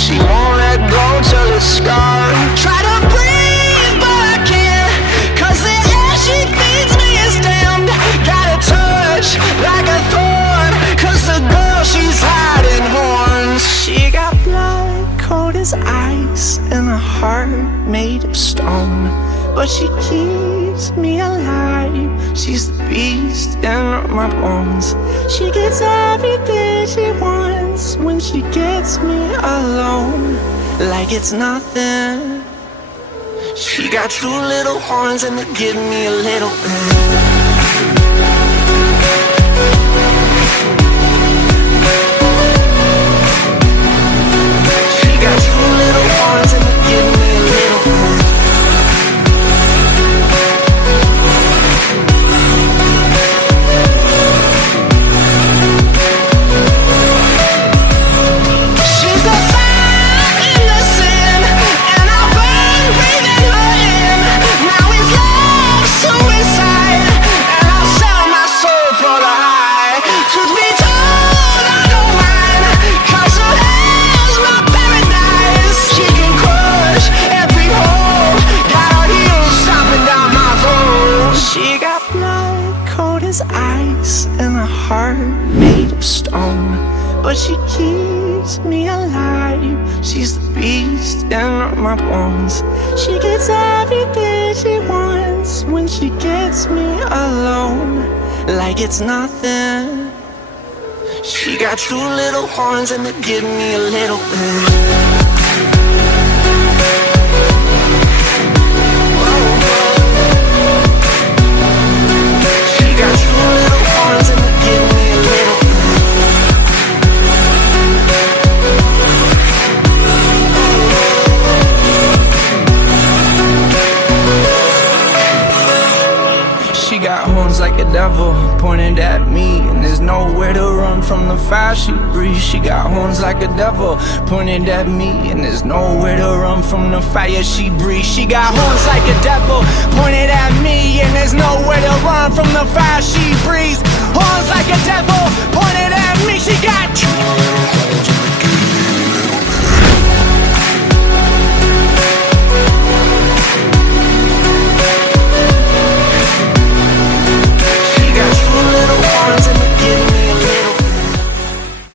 she won't let go till it's scarred. Try to breathe but I can't, cause the air she feeds me is damned. Got a touch like a thorn, cause the girl she's hiding horns. She got blood cold as ice and a heart made of stone, but she keeps me alive. She's the beast in my bones. She gets everything she wants when she gets me alone, like it's nothing. She got two little horns and they give me a little bit. Got two little horns and they give me a little bit. She's the fire in the sin, and I burn breathing her in. Now it's love suicide, and I'll sell my soul for the high. Truth be told, I don't mind, cause her hair's my paradise. She can crush every hole, got her heels stomping down my throat. She got blood cold as ice and a heart made of stone, but she keeps me alive. She's the beast in my bones. She gets everything she wants when she gets me alone, like it's nothing. She got two little horns and they give me a little bit. She got two little horns and they give me a little bit. She got horns like a devil pointed at me, and there's nowhere to run from the fire she breathes. She got horns like a devil pointed at me, and there's nowhere to run from the fire she breathes. She got horns like a devil pointed at me, and there's nowhere to run from the fire she breathes. Horns like a devil